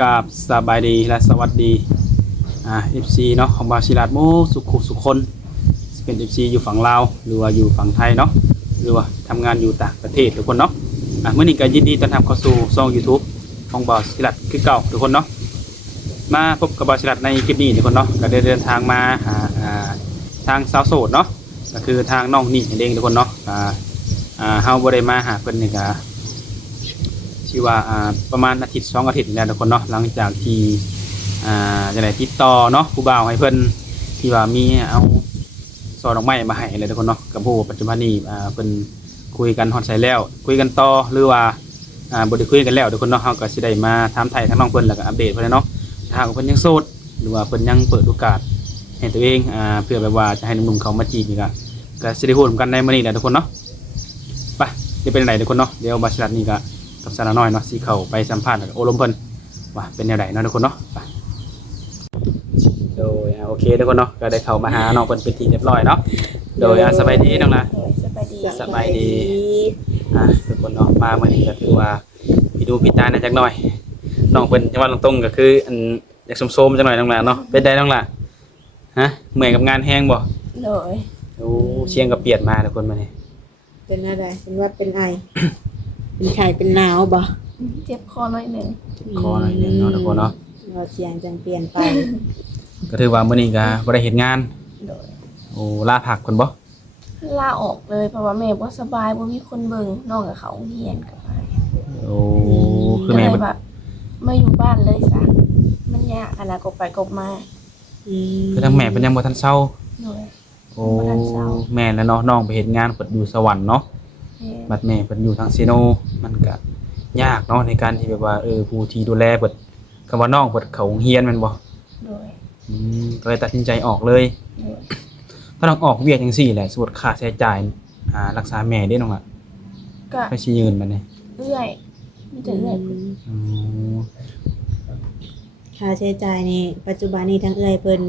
กับสบายดีและสวัสดีFC เนาะของบาชิรัตโมสุขคนเป็น FC อยู่ฝั่งลาวหรือว่าอยู่ฝั่งไทยเนาะหรือว่าทำงานอยู่ต่างประเทศทุกคนเนาะเมื่อนี้ก็ยินดีต้อนรับเข้าสู่ช่อง YouTube ของบาชิรัตคือเก่าทุกคนเนาะมาพบกับบาชิรัตในคลิปนี้ทุกคนเนาะก็ได้เดินทางมาหาทางสาวโสดเนาะก็คือทางน้องนี่เองทุกคนเนาะเฮาบ่ได้มาหาเพิ่นนี่ก็ชื่อว่าประมาณอาทิตย์2 อาทิตย์นี่แหละทุกคนเนาะหลังจากที่จังได๋ติดต่อเนาะผู้บ่าวให้เพิ่นที่ว่ามีเอาซอดอกไม้มาให้เลยทุกคนเนาะกับผู้ปัจจุบันนี้เพิ่นคุยกันฮอดใส่แล้วคุยกันต่อหรือว่าบ่ได้คุยกันแล้วทุกคนเนาะเฮาก็สิได้มาถามไถ่ทางน้องเพิ่นแล้วก็อัปเดตเพิ่นเนาะถ้าเพิ่นยังโสดหรือว่าเพิ่นยังเปิดโอกาสให้ตัวเองเพื่อแบบว่าจะให้หนุ่มๆเขามาจีบนี่ก็สิได้ฮู้กันในมื้อนี้แหละทุกคนเนาะไปจะเป็นจังได๋ทุกคนเนาะเดี๋ยวบาชิรัตนี่ก็กับสาวน้อยเนาะสิเข้าไปสัมภาษณ์กับโอลมเพิ่นว่าเป็นแนวใดเนาะทุกคนเนาะไปโดยโอเคทุกคนเนาะก็ได้เข้ามาหาน้องเพิ่นเป็นที่เรียบร้อยเนาะโดยสบายดีน้องล่ะสบายดีสบายดีทุกคนเนาะมามื้อนี้ก็ถือว่าพี่ดูพี่ตาจักหน่อยน้องเพิ่นจังว่าตรงๆก็คืออันอยากส้มๆจังหน่อยน้องล่ะเนาะเป็นได้น้องล่ะฮะเมื่อยกับงานแฮงบ่โดยโอ้เชียงก็เปลี่ยนมาทุกคนมื้อนี้เป็นอะไรเป็นว่าเป็นไอ เป็นไข้เป็นหนาวบ่เจ็บคอหน่อยหนึ่งเจ็บคอหน่อยนึงเนาะทุกคนเนาะเราเสียงจังเปลี่ยนไป ก็ถือว่ามื้อนี้ก็บ่ได้เฮ็ดงานโดยโอ้ลาพักเพิ่นบ่ลาออกเลยเพราะว่าแม่บ่สบายบ่มีคนเบิ่งน้องกับเขาเฮียนกับไปโอ้คือแม่แบบมาอยู่บ้านเลยซะมันยากนะกบไปกบมาคือทางแม่เพิ่นยังบ่ทันเซาโดยโอ้แม่แล้วเนาะน้องไปเฮ็ดงานเพิ่นอยู่สวรรค์เนาะบัดแม่เพิ่นอยู่ทางเซโนมันก็ยากเนาะในการที่แบบว่าผู้ที่ดูแลเพิ่นคำว่าน้องเพิ่นเข้าโรงเรียนแม่นบ่โดยก็เลยตัดสินใจออกเลยถ้าต้องออกเวียกจังซี่แหละสมมุติค่าใช้จ่ายรักษาแม่เด้น้องอ่ะก็ไปสิยืนบัดนี้เอื้อยมีแต่เอื้อยค่าใช้จ่ายนี่ปัจจุบันนี้ทั้งเอื้อยเพิ่น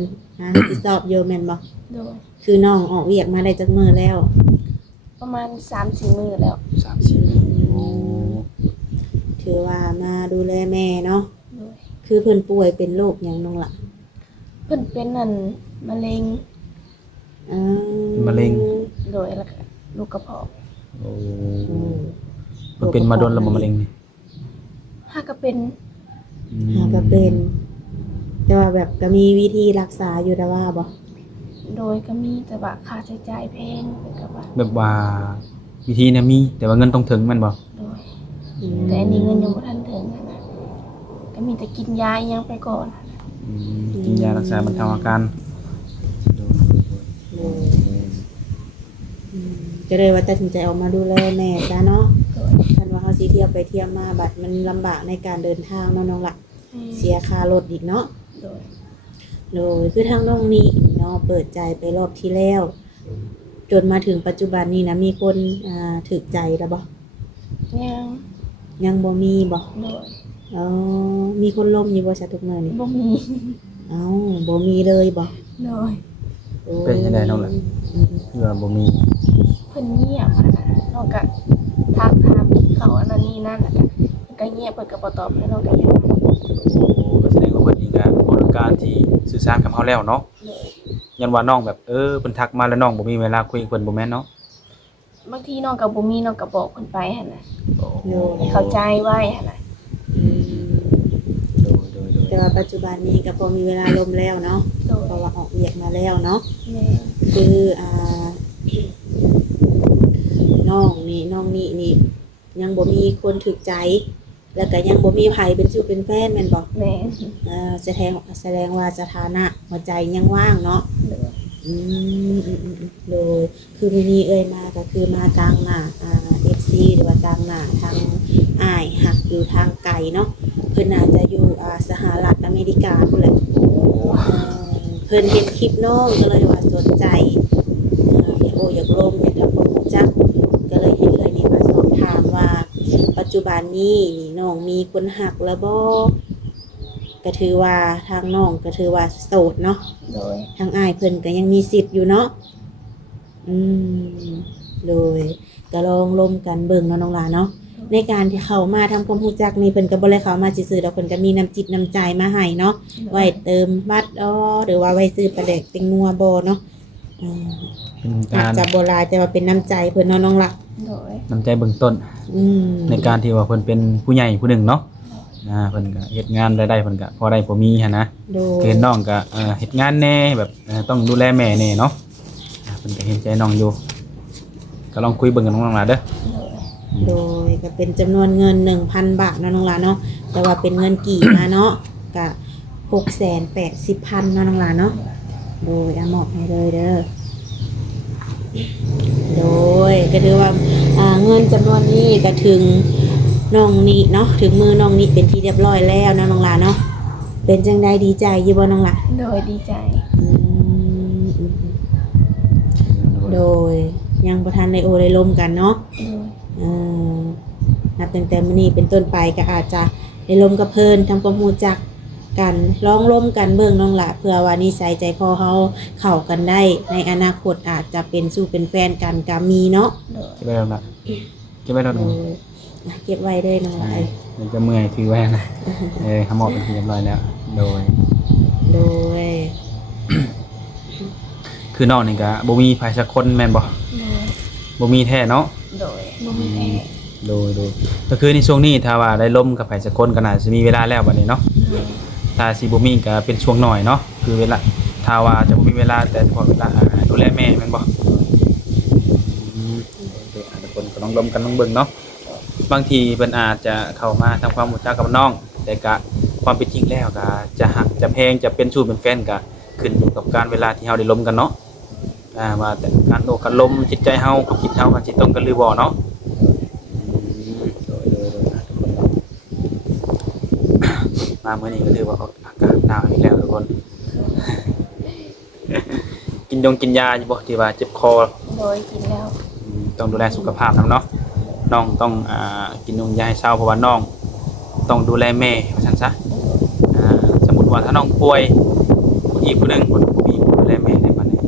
สิสอบอยู่แม่นบ่โดยคือน้องออกเวียกมาได้จักมื้อแล้วประมาณ 3-4 มื้อแล้ว 3-4 มื้อโอ้ถือว่ามาดูแลแม่เนาะคือเพิ่นป่วยเป็นโรคหยังน้องล่ะเพิ่นเป็นนั่นมะเร็งมะเร็งโดยแล้วก็ลูกกระเพาะโอ้เพิ่นเป็นมาโดนแล้วมะเร็งนี่ก็เป็น แต่ว่าแบบก็มีวิธีรักษาอยู่แต่ว่าบ่โดยก็มีแต่ว่าค่าใช้จ่ายแพงแบบว่าวิธีเนี่ยมีแต่ว่าเงินต้องถึงแม่นบ่โดยแต่อันนี้เงินยังบ่ทันถึงนะก็มีแต่กินยายังไปก่อนกินยารักษาบรรเทาอาการก็เลยว่าตัดสินใจออกมาดูแลแม่จ้าเนาะคันว่าเฮาสิเที่ยวไปเที่ยวมาบัดมันลำบากในการเดินทางเนาะน้องล่ะเสียค่ารถอีกเนาะโดยคือทางน้องนี่เนาะเปิดใจไปรอบที่แล้วจนมาถึงปัจจุบันนี้นะมีคนถูกใจแล้วบ่ยังบ่มีบ่มีคนล้มอยู่บ่ซะทุกมื้อนี่บ่มีบ่มีเลยบ่โดยเป็นจังได๋น้องล่ะคือว่าบ่มีเพิ่นเงียบน้องก็ถามเขาอันนั้นนี่นั่นก็เงียบเพิ่นก็บ่ตอบให้น้องได้ก็แสดงว่าเพิ่นนี่ก็บ่ต้องการที่สื่อสารกับเฮาแล้วเนาะยันว่าน้องแบบเพิ่นทักมาแล้วน้องบ่มีเวลาคุยกับเพิ่นบ่แม่นเนาะบางทีน้องก็บ่มีน้องก็บอกเพิ่นไปหั่นน่ะให้เข้าใจไว้หั่นน่ะแต่ว่าปัจจุบันนี้ก็พอมีเวลาลมแล้วเนาะเพราะว่าออกเวียกมาแล้วเนาะคือน้องนี่ยังบ่มีคนถูกใจแล้วก็ยังบ่มีไผเป็นชู้เป็นแฟนแม่นบ่แม่แสดงว่าสถานะหัวใจยังว่างเนาะโดยคือมื้อนี้มาก็คือมาทางหน้าFC หรือว่าทางหน้าทางอ้ายฮักอยู่ทางไกลเนาะเพิ่นน่าจะอยู่สหรัฐอเมริกาพุ่นแหละเพิ่นเห็นคลิปน้องก็เลยว่าสนใจอยากลงอยากทำความรู้จักก็เลยเห็นเลยนี่มาสอบถามว่าปัจจุบันนี้น้องมีคนหักแล้วบ่ก็ถือว่าทางน้องก็ถือว่าโสดเนาะโดยทางอ้ายเพิ่นก็ยังมีสิทธิ์อยู่เนาะโดยก็ลองลมกันเบิ่งเนาะน้องหลานเนาะ ในการที่เขามาทำความรู้จักนี่เพิ่นก็บ่ได้เข้ามาซื่อๆดอกเพิ่นก็มีน้ำจิตน้ำใจมาให้เนาะไว้เติมบัตรหรือว่าไว้ซื้อปลาแดกเต็งนัวบ่เนาะเป็นอา การ จจะบ่หลายแต่ว่าเป็นน้ำใจเพิ่นเนาะน้องรัก โดย น้ำใจเบื้องต้น ในการที่ว่าเพิ่นเป็นผู้ใหญ่ผู้หนึ่งเนาะเพิ่นก็เฮ็ดงานรายได้เพิ่นก็พอได้พอมีหันนะ โดย เห็นน้องก็เฮ็ดงานแน่แบบต้องดูแลแม่แน่เนาะเพิ่นก็เห็นใจน้องอยู่ก็ลองคุยเบิ่งกับน้องหลานเด้อ โดยก็เป็นจำนวนเงิน 1,000 บาทเนาะน้องหลานเนาะแต่ว่าเป็นเงินกี่มาเนาะก็680,000เนาะน้องหลานเนาะโดยเอามอบให้เลยเด้อโดยก็ถือว่าเงินจำนวนนี้ก็ถึงน้องนี่เนาะถึงมือน้องนี่เป็นที่เรียบร้อยแล้วเนาะน้องหลานเนาะเป็นจังใดดีใจอยู่บ่น้องหลาน โดยดีใจ โดยยังบ่ทันได้โอได้ลมกันเนาะ โดย นับตั้งแต่มื้อนี้เป็นต้นไปก็อาจจะได้ลมกับเพิ่นทำความรู้จักกันลองล้มกันเบิ่งน้องหละเพื่อว่านิสัยใจคอเฮาเข้ากันได้ในอนาคตอาจจะเป็นสู่เป็นแฟนกันก็มีเนาะ โดย เก็บไว้แล้วล่ะเก็บไว้แล้ว โด นึง ยเก็บไว้เด้อน้อง ใช่ ไอ้ เดี๋ยวจะเมื่อยถือไว้นะทำหมดเป็นที่เรียบร้อยแล้วโดย โดย คือน้องนี่ก็บ่มีไผสักคนแม่นบ่ โดย บ่มีแท้เนาะ โดยบ่มีแพ้ โดยก็คือในช่วงนี้ถ้าว่าได้ล้มกับไผสักคนก็น่าจะมีเวลาแล้วบัดนี้เนาะ โดย ถ้าสิบ่มีก็เป็นช่วงหน่อยเนาะคือเวลาถ้าว่าจะบ่มีเวลาแต่พอเวลาดูแลแม่แม่นบ่ทุกคนก็ต้องล้มกันต้องเบิ่งเนาะบางทีเพิ่นอาจจะเข้ามาทำความรู้จักกับน้องแต่ก็ความเป็นจริงแล้วก็จะหักจะแพงจะเป็นชู้เป็นแฟนก็ขึ้นอยู่กับการเวลาที่เฮาได้ล้มกันเนาะว่าแต่การโอ้กันล้มจิตใจเฮาความคิดเฮากันสิตรงกันหรือบ่เนาะโดยทุกคนเนาะมามื้อนี้ก็ถือว่าอากาศหนาวอีกแล้วทุกคน กินยาอยู่บ่ที่ว่าเจ็บคอ โดยกินแล้ว ต้องดูแลสุขภาพนำเนาะน้องต้องกินยาให้เช้าเพราะว่าน้องต้องดูแลแม่ว่าซั่นซะสมมุติว่าถ้าน้องป่วยผู้อีกผู้หนึงบ่มีผู้ดูแลแม่ได้ปานนี้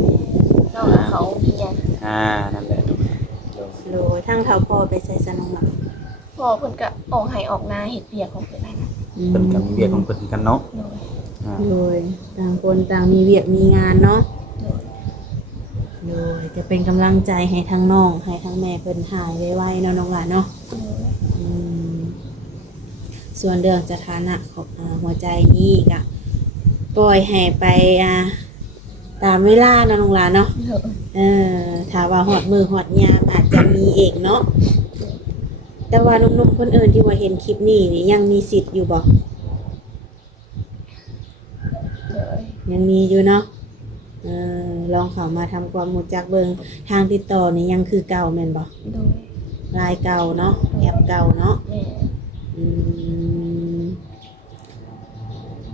น้องเขาเรียน นั่นแหละ โดยทั้งเฒ่าพ่อไปใส่สนองหลัก พ่อเพิ่นก็ออกให้ออกนาเฮ็ดเวียกของเพิ่นนั่นน่ะ เพิ่นก็มีเวียกของเพิ่นกันเนาะ โดย โดยต่างคนต่างมีเวียกมีงานเนาะ โดย โดยจะเป็นกำลังใจให้ทั้งน้องให้ทั้งแม่เพิ่นหายไวๆเนาะน้องหลานเนาะ โดย ส่วนเรื่องสถานะของหัวใจนี่ก็ปล่อยให้ไปตามเวลาเนาะน้องหลานเนาะ โดย ถ้าว่าฮอดมือฮอดยามอาจจะมีเองเนาะแต่ว่าหนุ่มๆคนอื่นที่ว่าเห็นคลิปนี้นี่ยังมีสิทธิ์อยู่บ่ โดย ยังมีอยู่เนาะลองเข้ามาทำความรู้จักเบิ่งทางติดต่อนี่ยังคือเก่าแม่นบ่ โดย รายเก่าเนาะแอปเก่าเนาะ แม่ อืม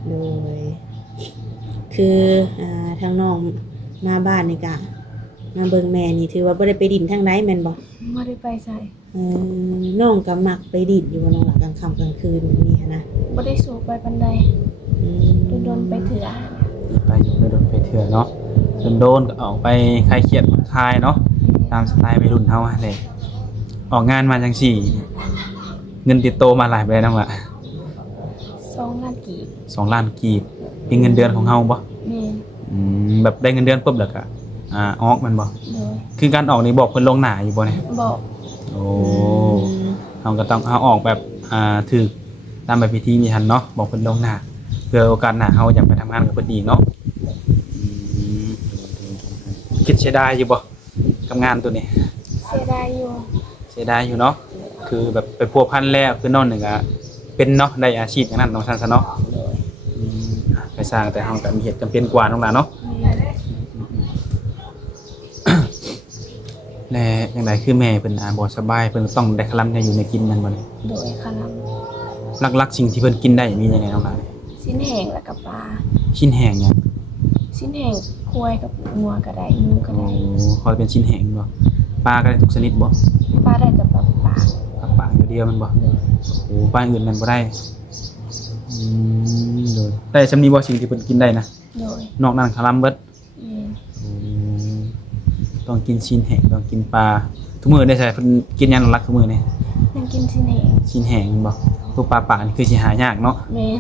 โดยคือทางน้องมาบ้านนี่กะมาเบิ่งแม่นี่ถือว่าบ่ได้ไปดินทางใดแม่นบ่ บ่ได้ไปใส่ น้องก็มักไปดินอยู่บ่น้องหลักกลางค่ำกลางคืนแบบนี้หั้นนะ บ่ได้สู่ไปปานใด อืม โดนๆไปเถื่อ ไปโดนไปเถื่อเนาะโดนก็ออกไปคลายเครียดผ่อนคลายเนาะตามสไตล์วัยรุ่นเฮาแหละออกงานมาจังซี่เงินติดโตมาหลายไปแล้วล่ะ 2ล้านกีบ 2 ล้านกีบเป็นเงินเดือนของเฮาบ่ แม่ แบบได้เงินเดือนปุ๊บแล้วก็ออกมันบ่ โดย คือการออกนี่บอกเพิ่นลวงหน้าอยู่บ่เนี่ย บอก โอ้เฮาก็ต้องเอาออกแบบถูกตามแบบพิธีมีทันเนาะบอกเพิ่นลวงหน้าเพื่อโอกาสหน้าเฮาอยากไปทำงานกับเพิ่นอีกเนาะคิดเสียดายอยู่บ่กับงานตัวนี้ เสียดายอยู่ เสียดายอยู่เนาะคือแบบไปพัวพันแล้วคือน้องนึงก็เป็นเนาะได้อาชีพอย่างนั้นน้องซั่นซะเนาะ โดย ไปสร้างแต่เฮาก็มีเหตุจำเป็นกว่าน้องหลานเนาะ แม่ และจังไดคือแม่เพิ่นบ่สบายเพิ่นต้องได้คลำได้อยู่ในกินนั่นบ่เนี่ย โดยคณะ หลักๆสิ่งที่เพิ่นกินได้มีจังไดน้องหลาน สิ้นแห้งแล้วก็ปลา ชิ้นแห้งหยัง สิ้นแห้งควายกับงัวก็ได้หมูก็ โอ้ ได้ พอเป็นชิ้นแห้งบ่ปลาก็ได้ทุกชนิดบ่ ปลาได้แต่ปลา ปลาอย่างเดียวมันบ่โอ้ปลาอื่นมันบ่ได้โดยแต่สำนี้บ่สิ่งที่เพิ่นกินได้นะ โดย นอกนั้นคลำเบิด แม่ ต้องกินชิ้นแห้งต้องกินปลาทุกมื้อได้ใช่เพิ่นกินหยังหลักๆทุกมื้อนี่ ยังกินที่นี่ ชิ้นแห้งแม่นบ่พวกปลาป่านี่คือสิหายากเนาะ แม่น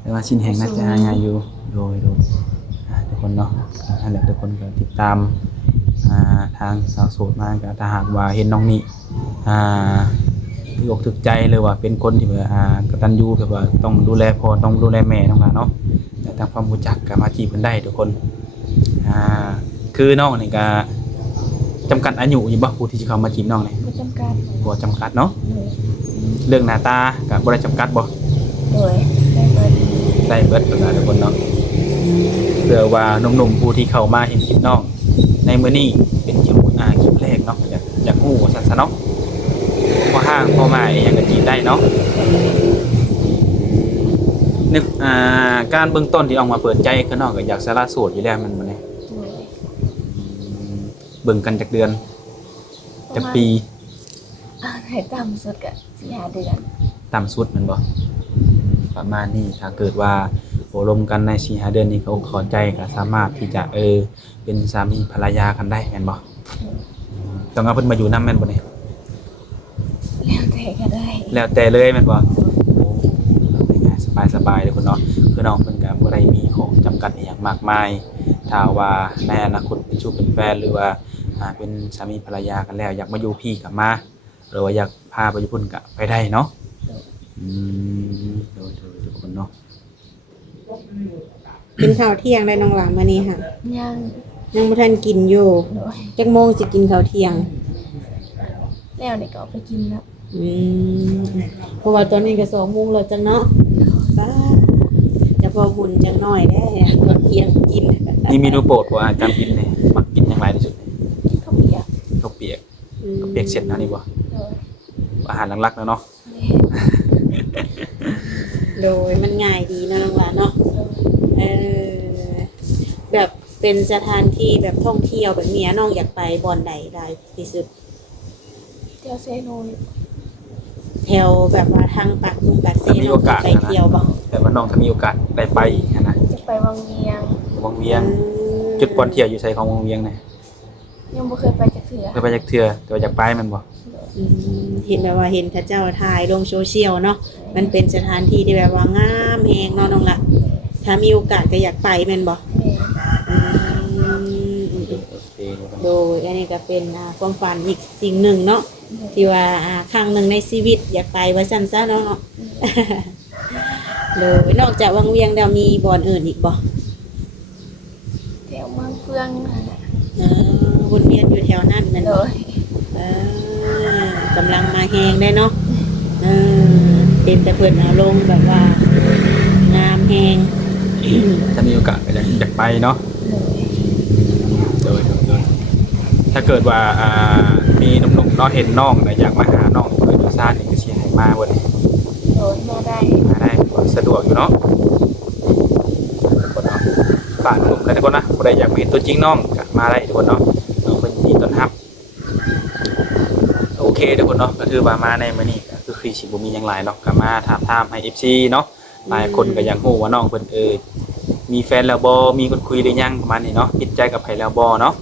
แต่ว่าชิ้นแห้งน่าจะหายากอยู่โดยทุกคนเนาะนั่นแหละทุกคนก็ติดตามทางสาวโสดมาก็ถ้าหากว่าเห็นน้องนี่ถูกอกถูกใจเลยว่าเป็นคนที่แบบกตัญญูแบบว่าต้องดูแลพ่อต้องดูแลแม่น้องล่ะเนาะแต่ทางความรู้จักก็มาจีบกันได้ทุกคนคือน้องนี่ก็จำกัดอายุอยู่บ่ผู้ที่จะเข้ามาจีบน้องนี่ บ่จำกัด บ่จำกัดเนาะ โดย เรื่องหน้าตาก็บ่ได้จำกัดบ่ โดยได้เปิด ได้เบิดนะทุกคนเนาะเผื่อว่าหนุ่มๆผู้ที่เข้ามาเห็นคลิปน้องในมื้อนี้เป็นคลิปคลิปแรกเนาะอยากฮู้ว่าซั่นซะเนาะพอห้างพอมาอย่างก็จีบได้เนาะนึกการเบื้องต้นที่ออกมาเปิดใจคือน้องก็อยากสละโสดอยู่แล้วมันบ่ได้ โดย เบิ่งกันจักเดือนจักปี ให้ต่ำสุดก็4-5 เดือน ต่ำสุดแมันบ่ประมาณนี้ถ้าเกิดว่าโอลมกันใน 4-5 เดือนนี้เขาขอใจก็สามารถที่จะเป็นสามีภรรยากันได้แม่นบ่ต้องเอาเพิ่นมาอยู่นำแม่นบ่นี่ แล้วแต่ก็ได้ แล้วแต่เลยแม่นบ่เป็นไงสบายๆเด้อคุณเนาะคือน้องเพิ่นก็บ่ได้มีข้อจำกัดอีหยังมากมายถ้าว่าในอนาคตเป็นชู้เป็นแฟนหรือว่าเป็นสามีภรรยากันแล้วอยากมาอยู่พี่ก็มาหรือว่าอยากพาไปญี่ปุ่นก็ไปได้เนาะโดยทุกคนเนาะ กินข้าวเที่ยงได้น้องหลานมื้อนี้ค่ะ ยัง ยังบ่ทันกินอยู่ โดย จักโมงสิกินข้าวเที่ยง แล้วนี่ก็เอาไปกินแล้ว เพราะว่าตอนนี้ก็2 โมงแล้วจังเนาะป้าจะพอบุญจังน้อยได้ตอนเที่ยงกิน นี่เมนูโปรดว่าจำกินเนี่ยมักกินอย่างไรที่สุด ข้าวเปียก ข้าวเปียกเสร็จนะนี่บ่ โดย อาหารหลักๆแล้วเนาะ โดยมันง่ายดีเนาะน้องหลานเนาะ โดย แบบเป็นสถานที่แบบท่องเที่ยวแบบนี้น้องอยากไปบ่อนใดได้ที่สุด เที่ยวเซโนอยู่ แถวแบบว่าทางปากมุงปากเซ ถ้ามี น้อ โอง กาส ไป นะ เที่ยวบ่ แต่ว่าน้องถ้ามีโอกาสได้ไปอีกนะ จะไปวังเวียง วังเวียงจุดบอลเที่ยวอยู่ใส่ของวังเวียงเนี่ย ยังบ่เคยไปจักเทื่อ เคยไปจากเทื่อแต่ว่าอยากไปมันบ่ เห็นแบบว่าเห็นพระเจ้าถ่ายลงโซเชียลเนาะมันเป็นสถานที่ที่แบบว่างามแฮงเนาะน้องละถ้ามีโอกาสก็อยากไปแม่นบ่ แม่ โอเค โดยอันนี้ก็เป็นความฝันอีกสิ่งหนึ่งเนาะที่ว่าครั้งหนึ่งในชีวิตอยากไปว่าซั่นซะเนาะ โดยนอกจากวังเวียงแล้วมีบ่อนอื่นอีกบ่ แถวเมืองเฟืองนั่นน่ะ วนเวียนอยู่แถวนั้นแม่น โด บ่ ย กำลังมาแฮงได้เนาะเป็นแต่เพิ่นเอาลงแบบว่างามแฮง ถ้ามีโอกาสก็อยากไปเนาะ โดย โดยถ้าเกิดว่ามีหนุ่มๆเนาะเห็นน้องแล้วอยากมาหาน้องเพื่อดูซ่านี่ก็สิให้มาบ่ได้ โดยมาได้ มาได้สะดวกอยู่เนาะคนเนาะฝากหนุ่มเลยทุกคนนะคนใดอยากมาเห็นตัวจริงน้องก็มาได้ทุกคนเนาะน้องเป็นที่ต้อนรับโอเคทุกคนเนาะก็คือว่ามาในมื้อนี้ก็คือสิบ่มีหยังหลายเนาะก็มาถามให้ FC เนาะหลายคนก็อยากรู้ว่าน้องเพิ่นมีแฟนแล้วบ่มีคนคุยหรือยังประมาณนี้เนาะติดใจกับไผแล้วบ่เนาะ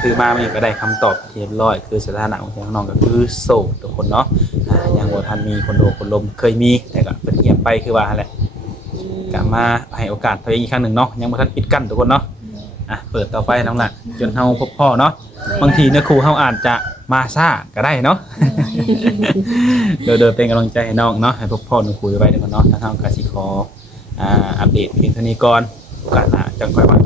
คือมามื้อนี้ก็ได้คำตอบเรียบร้อยคือสถานะของน้องก็คือโสดทุกคนเนาะยังบ่ทันมีคนโดคนลมเคยมีแต่ก็เพิ่นเงียบไปคือว่าหั่นแหละ กลับมาให้โอกาสตัวเองอีกครั้งหนึ่งเนาะยังบ่ทันปิดกั้นทุกคนเนาะเปิดต่อไปน้องละจนเฮาพบพ่อเนาะบางทีเนื้อครูเฮาอาจจะมาซ่าก็ได้เนาะ เดินเป็นกำลังใจให้น้องเนาะให้พบพ่อเนื้อครูไว้เดี๋ยวก่อนเนาะทางเฮาก็สิขออัปเดตเพียงเท่านี้ก่อนโอกาสหน้าจังค่อยว่า